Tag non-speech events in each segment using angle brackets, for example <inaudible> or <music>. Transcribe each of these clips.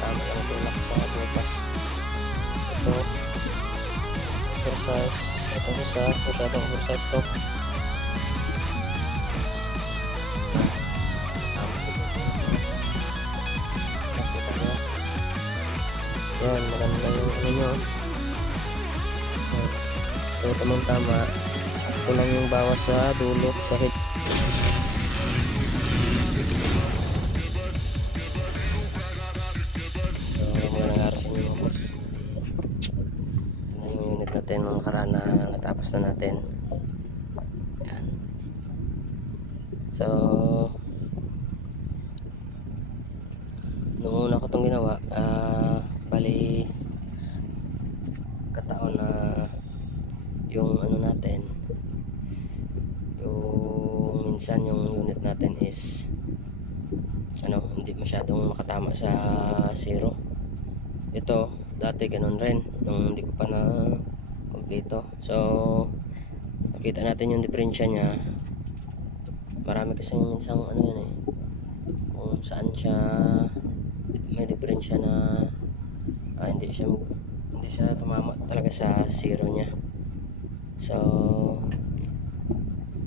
tama lang tulak sa butas ito. Oversize. Ito isa. Masyadong oversize to. Yan maganda yung ano nyo. So tamang tama. Ito lang yung bawas sa dulo. Sa hip na natin. Yan. So, nung una ko itong ginawa, ah, bali, kataon na yung ano natin, yung minsan yung unit natin is ano, hindi masyadong makatama sa zero. Ito, dati ganun rin, nung hindi ko pa na kompleto. So, nakita natin yung diferensya niya. Marami kasi minsan ano yan eh, kung saan siya may diferensya na ah, hindi siya hindi siya tumama talaga sa zero niya. So,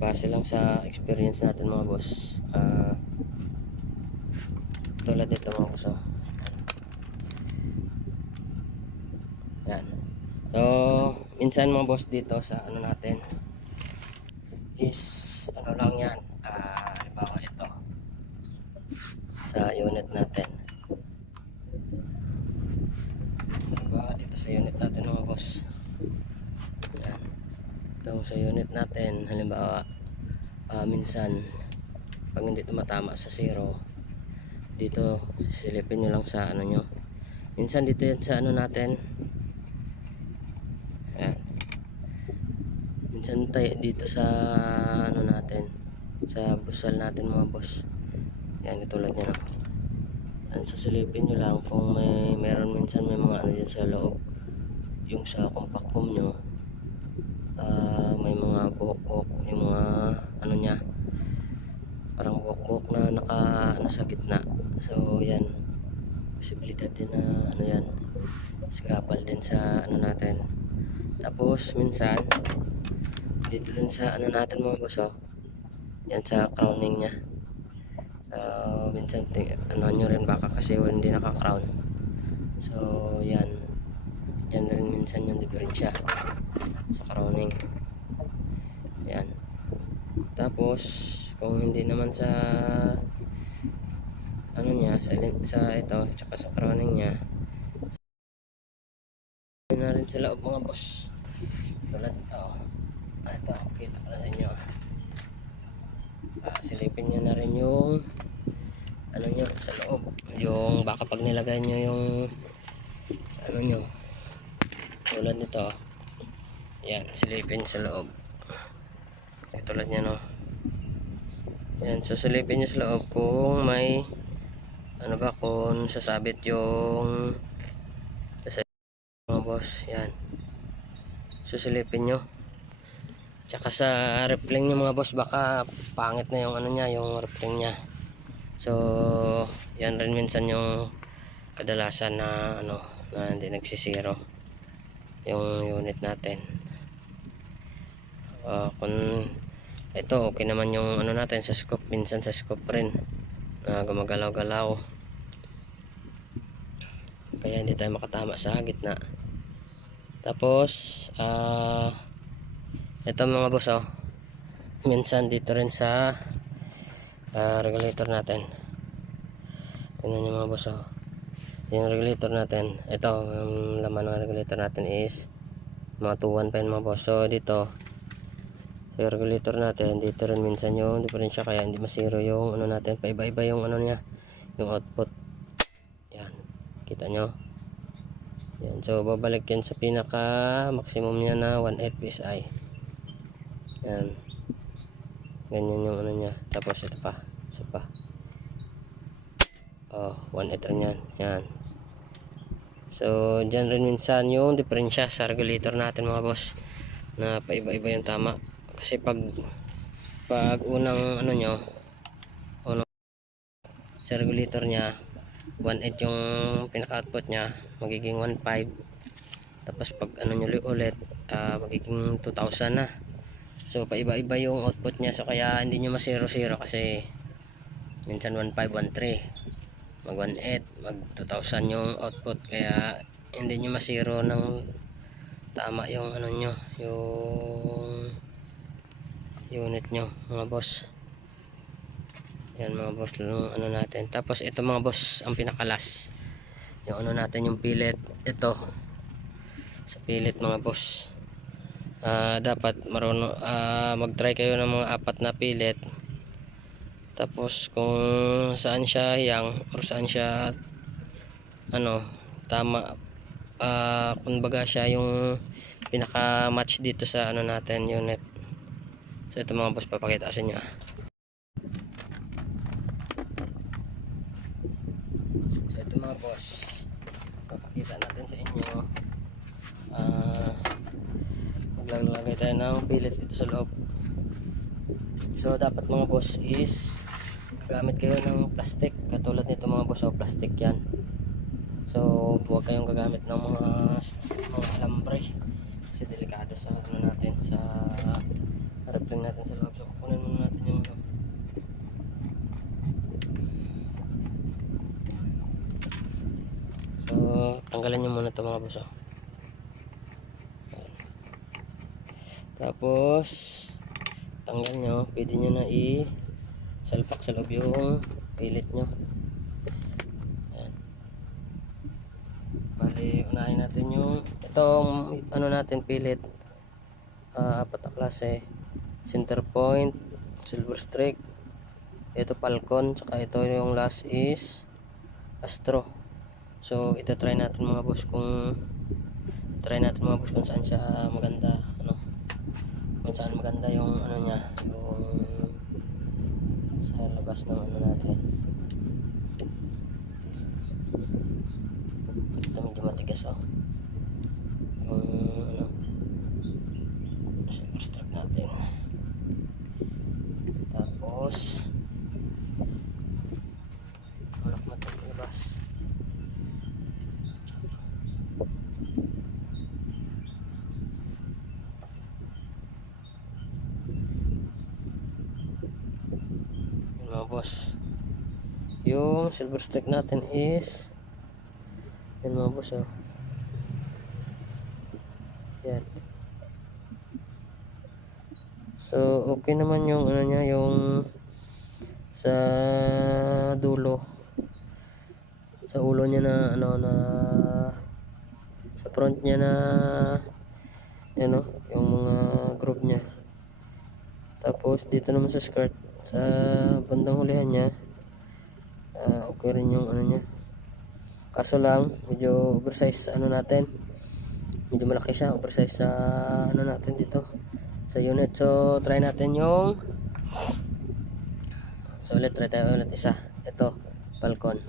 base lang sa experience natin mga boss, ah, tulad dito mga kuso yan so minsan mga boss dito sa ano natin is ano lang yan ah halimbawa ito sa unit natin. Halimbawa dito sa unit natin mga boss. Yan. Ito sa unit natin halimbawa ah, minsan pag hindi tumatama sa zero dito silipin nyo lang sa ano nyo. Minsan dito yan sa ano natin yan tayo dito sa ano natin sa busal natin mga boss. Yan katulad nyo yan so silipin nyo lang kung may meron minsan may mga ano dyan sa loob. Yung sa compact foam nyo ah, may mga buhok-buhok yung mga ano nya parang buhok-buhok na naka ano sa gitna. So yan. Posibilidad din na ano yan sigapal din sa ano natin. Tapos minsan dito rin sa ano natin mga boss oh. Yan sa crowning nya so minsan ano nyo rin baka kasi hindi naka crown so yan. Yan rin minsan yung diferensya sa crowning. Yan. Tapos kung hindi naman sa ano niya sa, sa ito tsaka sa crowning niya na rin sa loob mga boss. Tulad ito ito kita ko sa inyo. Ah, silipin nyo na rin yung ano nyo sa loob. Yung baka pag nilagay nyo yung sa ano nyo tulad nito. Yan silipin sa loob. Eh, tulad niya no? Yan susulipin nyo sa loob kung may ano ba kung sasabit yung mga boss. Yan. Susulipin nyo tsaka sa repling nyo mga boss baka pangit na yung ano nya yung repling nya so yan rin minsan yung kadalasan na ano na hindi nagsisiro yung unit natin. Ah, kung ito okay naman yung ano natin sa scope minsan sa scope rin na gumagalaw-galaw. Kaya hindi tayo makatama sa gitna. Tapos ah ito mga boss oh. Minsan dito rin sa ah, regulator natin. Tingnan nyo mga boss oh. Yung regulator natin ito yung laman ng regulator natin is mga 2-1 pa yun mga boss. So dito sa regulator natin dito rin minsan yung diferensya kaya hindi masiro yung ano natin paiba-iba yung ano niya yung output. Yan. Kita nyo yan. So babalik yan sa pinaka maximum niya na 1.8 psi yan ganyan yung ano niya. Tapos ito pa. Isa pa. Oh 1.8 rin yan yan so dyan rin minsan yung diferensya sa regulator natin mga boss na paiba-iba yung tama. Kasi pag pag unang ano nyo unang sa regulator nya 1.8 yung pinaka-output niya magiging 1.5 tapos pag ano nyo ulit ah, magiging 2,000 na so paiba-iba yung output niya. So kaya hindi nyo ma-0-0 kasi minsan 1.5, 1.3 mag 1.8 mag 2,000 yung output. Kaya hindi nyo ma-0 ng tama yung ano nyo yung unit nyo mga boss. Yan mga boss yung ano natin. Tapos ito mga boss ang pinakalas. Yung ano natin yung pilit. Ito. Sa pilit mga boss Ah, dapat marunong ah, mag-try kayo ng mga apat na pilit. Tapos kung saan siya yang or saan siya ano tama ah kumbaga siya yung pinaka match dito sa ano natin unit. So ito mga boss papakita sa inyo so ito mga boss papakita natin sa inyo ah maglalagay tayo ng pilit dito sa loob. So dapat mga boss is gagamit kayo ng plastic. Katulad nito mga boss o plastic yan. So huwag kayong gagamit ng mga mga alambre. Kasi delikado sa ano natin sa harapin natin sa loob. So kukunin muna natin yung ano. So tanggalan nyo muna ito mga boss oh. Tapos, tanggal nyo, pwede nyo na i salpak sa loob yung pilit nyo. Ayan. Bali, unahin natin yung, itong, ano natin, pilit. Ah, apat na klase. Center point, silver streak, ito falcon, saka ito yung last is astro. So, ito try natin mga boss kung try natin mga boss kung saan siya maganda, kung saan maganda yung ano niya yung sa labas ng ano natin. Ito medyo matigas oh. Yung ano silver strip natin tapos ulak natin yung labas Yun mga boss. Yung silver stick natin is yan mga boss oh. Yan. So okay naman yung ano niya yung sa dulo. Sa ulo niya na ano na sa front niya na yan oh, yung mga group niya. Tapos dito naman sa skirt sa bandang hulihan niya ah, okay rin yung ano niya. Kaso lang medyo oversize ano natin. Medyo malaki siya oversize sa ano natin dito sa unit. So try natin yung so ulit try tayo ulit isa. Ito falcon.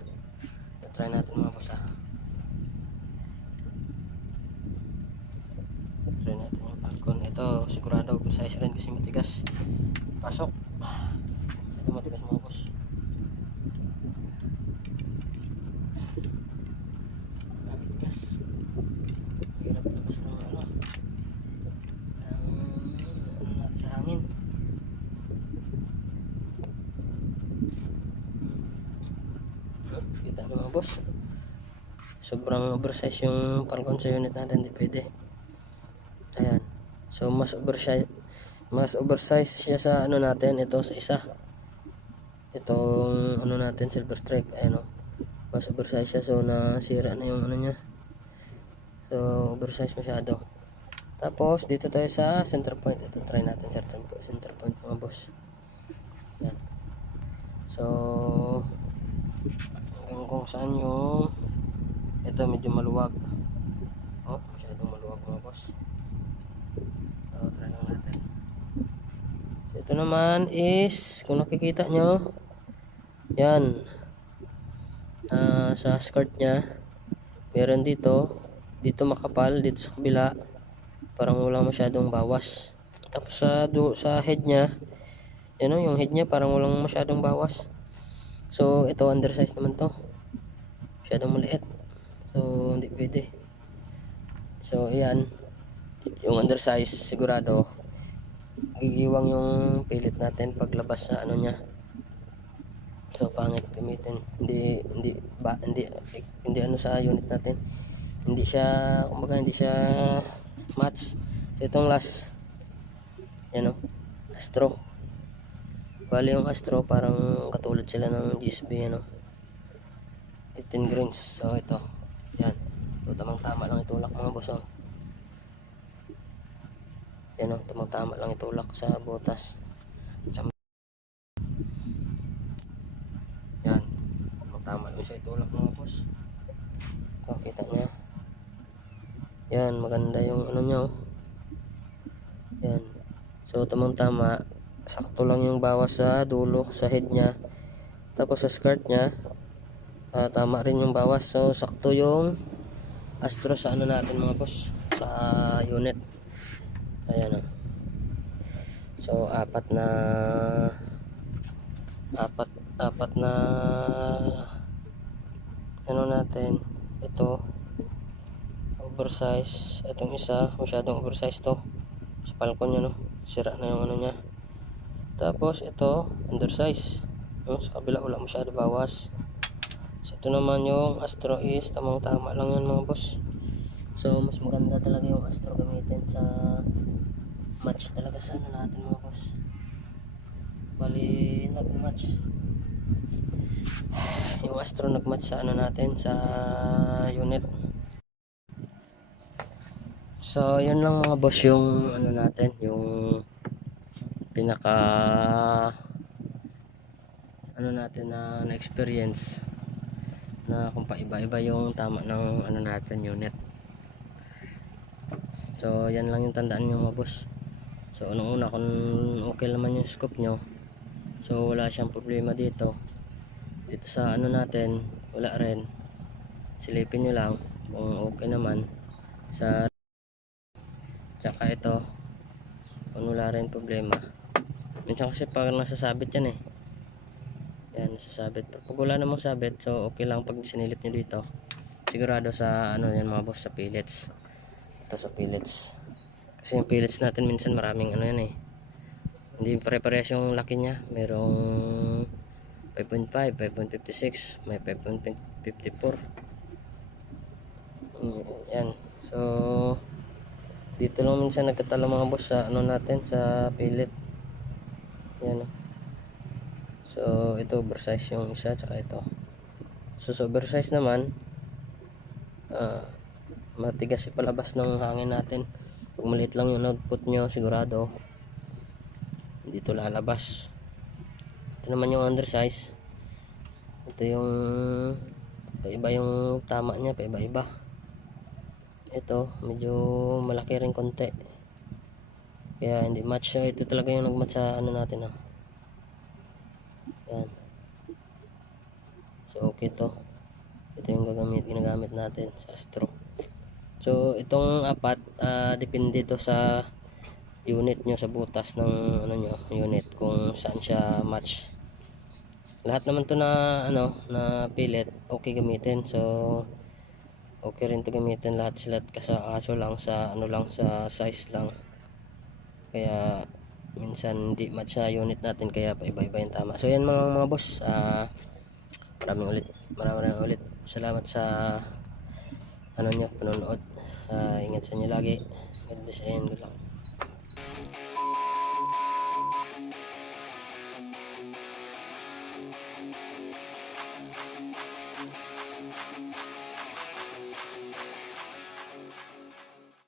Try natin mga boss ah. try natin yung falcon. Ito sigurado oversize rin kasi matigas. Pasok ito matigas mga boss. Grabe tigas hirap labas ng ano. Natin sa hangin. Kita nyo mga boss. Sobrang oversize yung falcon sa unit natin hindi pwede. Ayan. So mas oversize mas oversize siya sa ano natin ito sa isa. Itong ano natin silver strike ayan o mas oversize siya so nasira na yung ano niya. So oversize masyado. Tapos dito tayo sa center point. Ito try natin center center point mga boss. Yan. So hanggang kung saan yung ito medyo maluwag. Oh masyadong maluwag mga boss so try lang natin ito naman is kung nakikita nyo yan. Ah, sa skirt nya meron dito dito makapal dito sa kabila parang wala masyadong bawas. Tapos sa do, sa head nya yan o, yung head nya parang walang masyadong bawas. So ito undersize naman to. Masyadong maliit. So hindi pwede. So ayan yung undersize sigurado gigiwang yung pilit natin paglabas sa ano niya. So pangit gamitin. Hindi hindi ba hindi hindi ano sa unit natin. Hindi siya kumbaga hindi siya match. So itong last yan o astro. Bali yung astro parang katulad sila ng GSB ano. 18 grains so ito. Yan. So tamang tama lang itulak mga boss oh. Yan o tamang tama lang itulak sa butas. Yan tamang tama lang siya itulak mga boss oh, kita yan maganda yung ano niya oh. yan. So tamang tama sakto lang yung bawas sa dulo sa head niya tapos sa skirt niya. Ah, tama rin yung bawas. So sakto yung astro sa ano natin mga boss sa unit ayan o so apat na apat apat na ano natin ito oversize itong isa masyadong oversize to. Sa palcon niya no? Sira na yung ano niya. Tapos ito undersize. No? sa kabila wala masyado bawas. So, ito naman yung Astro is tamang tama lang yan mga boss. So, mas maganda talaga yung Astro gamitin sa match talaga sa ano natin mga boss. Bali, nag-match. <sighs> Yung Astro nag-match sa ano natin sa unit. So, yun lang mga boss yung ano natin, yung pinaka ano natin na na-experience na kung paiba-iba yung tama ng ano natin unit so yan lang yung tandaan nyo mga boss so unang una kung okay naman yung scope nyo so wala siyang problema dito dito sa ano natin wala rin silipin nyo lang kung okay naman sa tsaka ito kung wala rin problema minsan kasi pag nasasabit yan eh yan, nasasabit. Pag wala namang sabit, so okay lang pag sinilip nyo dito. Sigurado sa ano yan mga boss, sa pellets. Ito sa pellets. Kasi yung pellets natin minsan maraming ano yan eh. Hindi pare-parehas yung laki niya. Merong 5.5, 5.56, may 5.54. Mm, Yan. So, dito lang minsan nagkatalo mga boss sa ano natin, sa pellet. Yan oh. So, ito oversize yung isa, tsaka ito. So, oversize naman, ah, matigas yung palabas ng hangin natin. Pag maliit lang yung output nyo, sigurado, dito lalabas. Ito naman yung undersize. Ito yung, paiba yung tama niya, paiba-iba. Ito, medyo malaki rin konti. Kaya hindi match. So, ito talaga yung nagmatch sa ano natin, ah. Yan. So, okay to. Ito yung gagamit, ginagamit natin sa Astro. So, itong apat, ah, depende to sa unit nyo, sa butas ng ano nyo, unit, kung saan siya match. Lahat naman to na, ano, na pillet, okay gamitin. So, okay rin to gamitin lahat sila kasi kaso lang sa ano lang sa size lang kaya minsan hindi match sa unit natin kaya paiba-iba yung tama so yan mga mga boss ah maraming ulit maraming ulit salamat sa ano nyo panonood Ah, ingat sa inyo lagi. God bless and good luck